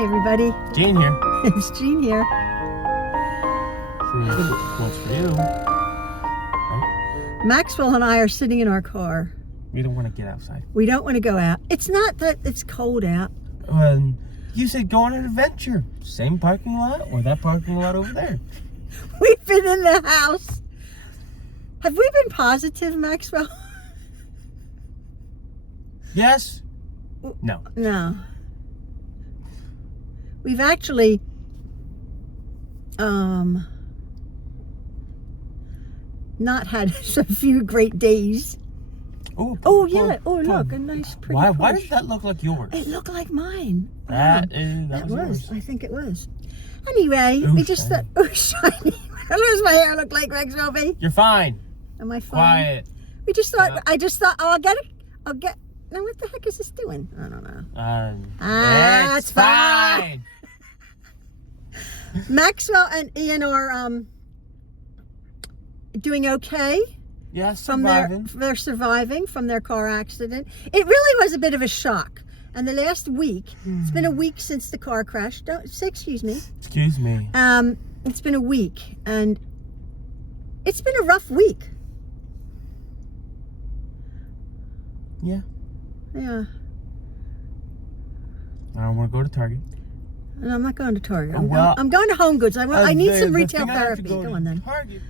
Hi, everybody. Jean here. It's Jean here. Quilts for you. Right? Maxwell and I are sitting in our car. We don't want to get outside. We don't want to go out. It's not that it's cold out. You said go on an adventure. Same parking lot or that parking lot over there. We've been in the house. Have we been positive, Maxwell? Yes? No. No. We've actually not had a few great days. Oh yeah. Oh look, a nice pretty Why Porsche. does that look like yours? It looked like mine. That was yours. I think it was. Anyway, Ooh, we just shiny. thought, oh shiny. What does my hair look like, Maxwell? You're fine. Am I fine? Quiet. We just thought. I just thought. Oh, I'll get. Now what the heck is this doing? I don't know. It's fine. Maxwell and Ian are doing okay. Yeah, From surviving. they're surviving from their car accident. It really was a bit of a shock. And the last week, it's been a week since the car crash. Don't say excuse me. Excuse me. It's been a week, and it's been a rough week. Yeah. Yeah. I don't want to go to Target. And I'm not going to Target. Well, I'm going to Home Goods. I need some the retail thing I have to therapy. go Go to on then. Target.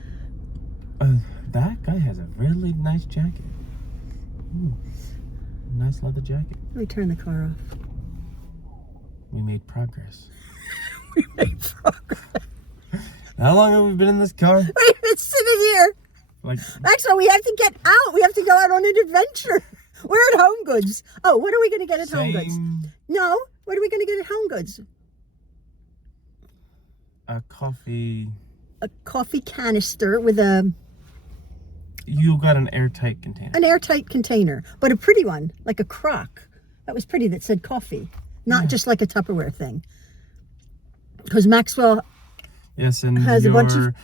That guy has a really nice jacket. Ooh, nice leather jacket. Let me turn the car off. We made progress. We made progress. How long have we been in this car? We've been sitting here. Like, Maxwell, we have to get out. We have to go out on an adventure. We're at Home Goods. Oh, what are we going to get at Home Goods? No, what are we going to get at Home Goods? A coffee. A coffee canister with You got an airtight container. an airtight container, but a pretty one, like a crock. That was pretty, that said coffee, not just like a Tupperware thing. Because Maxwell Yes, and has a bunch of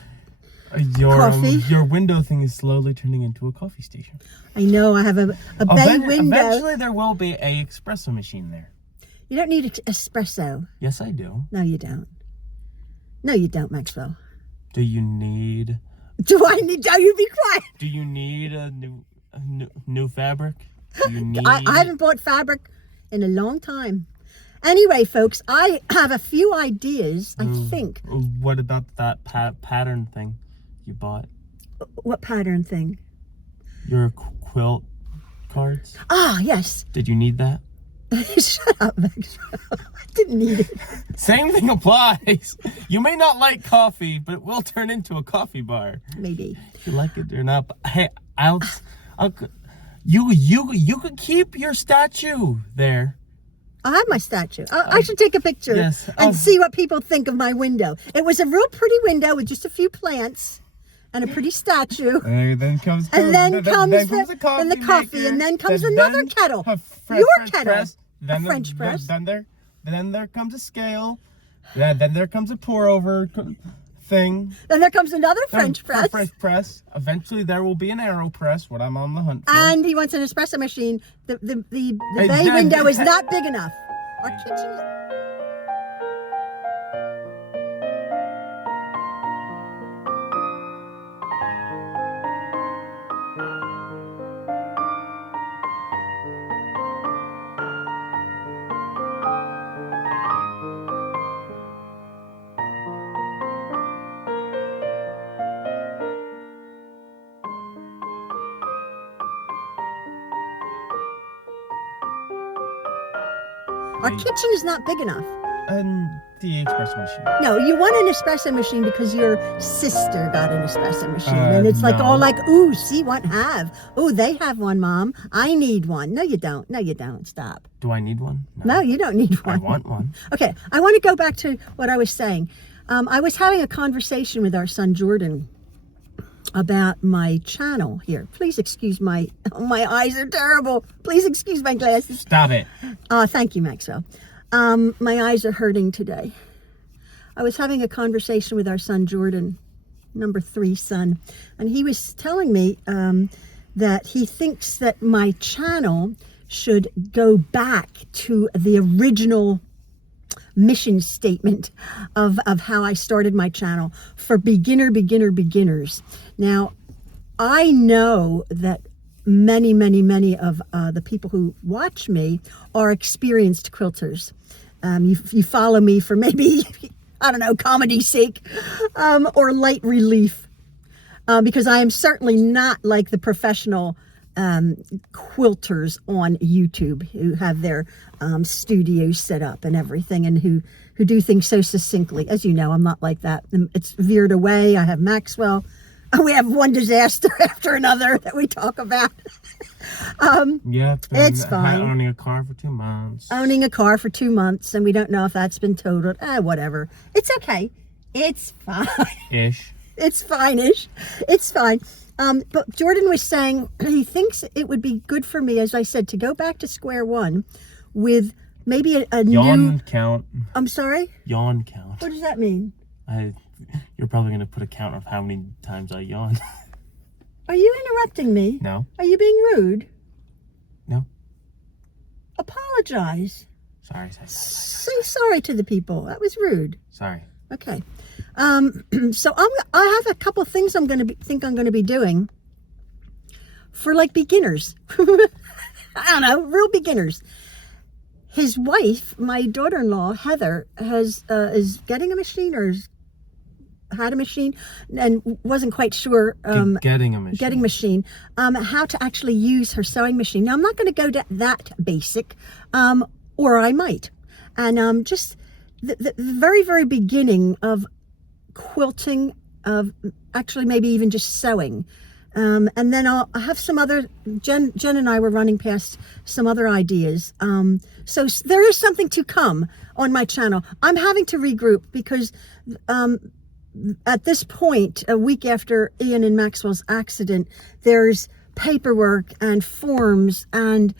coffee. Your window thing is slowly turning into a coffee station. I know, I have a bay window. Eventually there will be a espresso machine there. You don't need an espresso. Yes, I do. No, you don't. No, you don't, Maxwell. Do you need? Do I need? Oh, you be quiet. Do you need a new fabric? Do you need? I haven't bought fabric in a long time. Anyway, folks, I have a few ideas, I think. What about that pattern thing you bought? What pattern thing? Your quilt cards? Ah, yes. Did you need that? Shut up, Maxwell. I didn't need it. Same thing applies. You may not like coffee, but it will turn into a coffee bar. Maybe. If you like it or not. But hey, you could keep your statue there. I have my statue. I should take a picture and see what people think of my window. It was a real pretty window with just a few plants and a pretty statue. And then comes the coffee, and then comes another kettle. Your kettle. A French press. Then there comes a scale. Then there comes a pour over thing. Then there comes another French press. French press. Eventually there will be an AeroPress, what I'm on the hunt for. And he wants an espresso machine. The bay window is not big enough. Our kitchen is... Our kitchen is not big enough. And the espresso machine. No, you want an espresso machine because your sister got an espresso machine. And it's like all like, ooh, see what have. Ooh, they have one, Mom. I need one. No, you don't. No, you don't. Stop. Do I need one? No, you don't need one. I want one. Okay, I want to go back to what I was saying. I was having a conversation with our son, Jordan, about my channel here. Please excuse my eyes are terrible. Please excuse my glasses. Stop it. Thank you, Maxwell. My eyes are hurting today. I was having a conversation with our son, Jordan, number 3 son, and he was telling me that he thinks that my channel should go back to the original mission statement of how I started my channel for beginners. Now, I know that many of the people who watch me are experienced quilters. You follow me for maybe, I don't know, comedy's sake, or light relief, because I am certainly not like the professional quilters on YouTube who have their studios set up and everything, and who do things so succinctly. As you know, I'm not like that. It's veered away. I have Maxwell. We have one disaster after another that we talk about. It's fine. Owning a car for 2 months. Owning a car for 2 months, and we don't know if that's been totaled. Whatever. It's okay. It's fine. Ish. It's fine-ish. It's fine. But Jordan was saying he thinks it would be good for me, as I said, to go back to square one with maybe a yawn new... count. I'm sorry? Yawn count. What does that mean? You're probably going to put a count of how many times I yawn. Are you interrupting me? No. Are you being rude? No. Apologize. Sorry. Say sorry to the people. That was rude. Sorry. Okay. So I have a couple of things I'm going to be doing for like beginners. I don't know, real beginners. His wife, my daughter-in-law Heather, is getting a machine or had a machine and wasn't quite sure getting a machine how to actually use her sewing machine. Now I'm not going to go that basic, or I might, and just the very beginning of quilting, of actually maybe even just sewing, and then I'll have some other. Jen and I were running past some other ideas, so there is something to come on my channel. I'm having to regroup because at this point, a week after Ian and Maxwell's accident, there's paperwork and forms and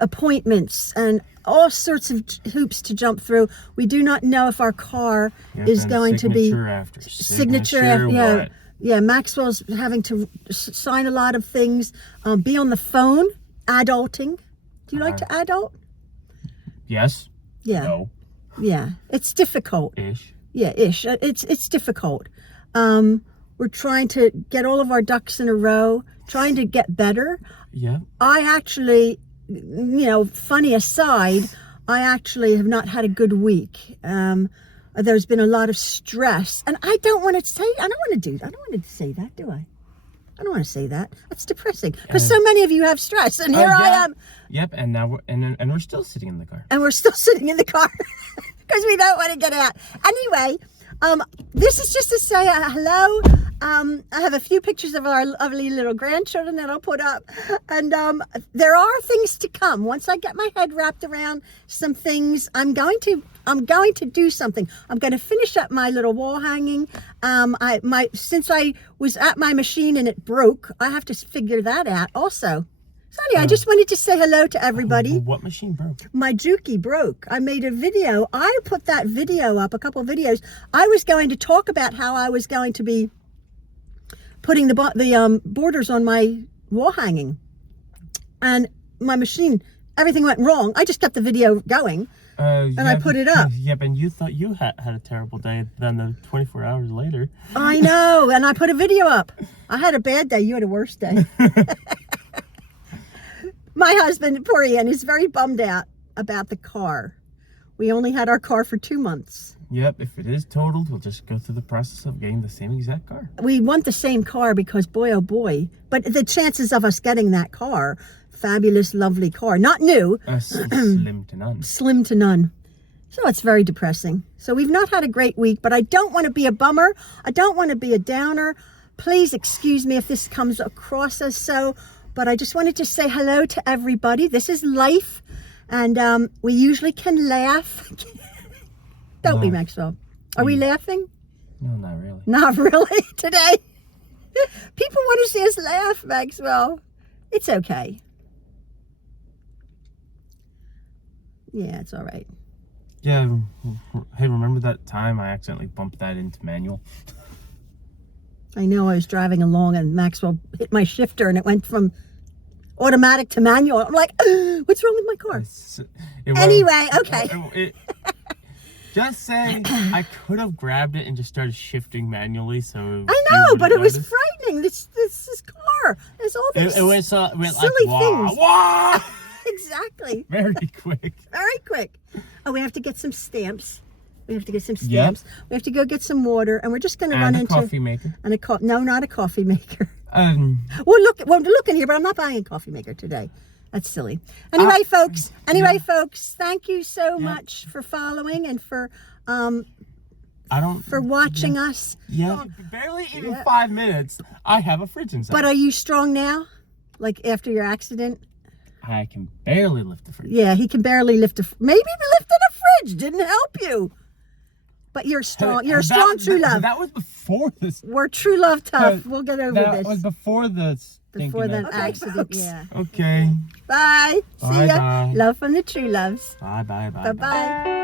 appointments and all sorts of hoops to jump through. We do not know if our car is going to be signature after. Yeah, Maxwell's having to sign a lot of things, be on the phone, adulting. Do you like to adult? Yes. Yeah. No. Yeah, it's difficult. Ish. Yeah, ish. It's difficult. We're trying to get all of our ducks in a row, trying to get better. Yeah. I actually, funny aside, I actually have not had a good week. There's been a lot of stress, and I don't want to say that, do I? I don't want to say that. That's depressing because so many of you have stress, and here I am. Yep, and now we're still sitting in the car. And we're still sitting in the car because we don't want to get out. Anyway, this is just to say hello. I have a few pictures of our lovely little grandchildren that I'll put up, and there are things to come. Once I get my head wrapped around some things, I'm going to do something. I'm going to finish up my little wall hanging. Since I was at my machine and it broke, I have to figure that out also. So anyway, I just wanted to say hello to everybody. What machine broke? My Juki broke. I made a video. I put that video up, a couple of videos. I was going to talk about how I was going to be putting the borders on my wall hanging. And my machine, everything went wrong. I just kept the video going. And I put it up. Yep, and you thought you had a terrible day. Then the 24 hours later. I know, and I put a video up. I had a bad day. You had a worse day. My husband, poor Ian, is very bummed out about the car. We only had our car for 2 months. Yep, if it is totaled, we'll just go through the process of getting the same exact car. We want the same car because, boy, oh boy. But the chances of us getting that car, fabulous, lovely car, not new. Slim to none. Slim to none. So it's very depressing. So we've not had a great week, but I don't want to be a bummer. I don't want to be a downer. Please excuse me if this comes across as so, but I just wanted to say hello to everybody. This is life, and we usually can laugh. Don't we, Maxwell? Are we laughing? No, not really. Not really today. People want to see us laugh, Maxwell. It's okay. Yeah, it's all right. Yeah. Hey, remember that time I accidentally bumped that into manual? I know, I was driving along and Maxwell hit my shifter and it went from automatic to manual. I'm like, what's wrong with my car? Anyway, okay. Just saying, I could have grabbed it and just started shifting manually. So I know, but it was frightening. This car. There's all these it went silly like, things. Wah! Exactly. Very quick. Very quick. Oh, we have to get some stamps. We have to get some stamps. Yep. We have to go get some water, and we're just going to run into a coffee maker. And no, not a coffee maker. Um. We're looking here, but I'm not buying a coffee maker today. That's silly. Anyway, folks. Folks. Thank you so much for following and for for watching us. Yeah. Barely even 5 minutes. I have a fridge inside. But are you strong now? Like after your accident? I can barely lift the fridge. Yeah, he can barely lift maybe lifting a fridge didn't help you. But you're strong. You're a strong true love. That was before this. We're true love tough. We'll get over this. That was before the accident. folks. Yeah. Okay. Bye. See ya. Bye. Love from the true loves. Bye. Bye.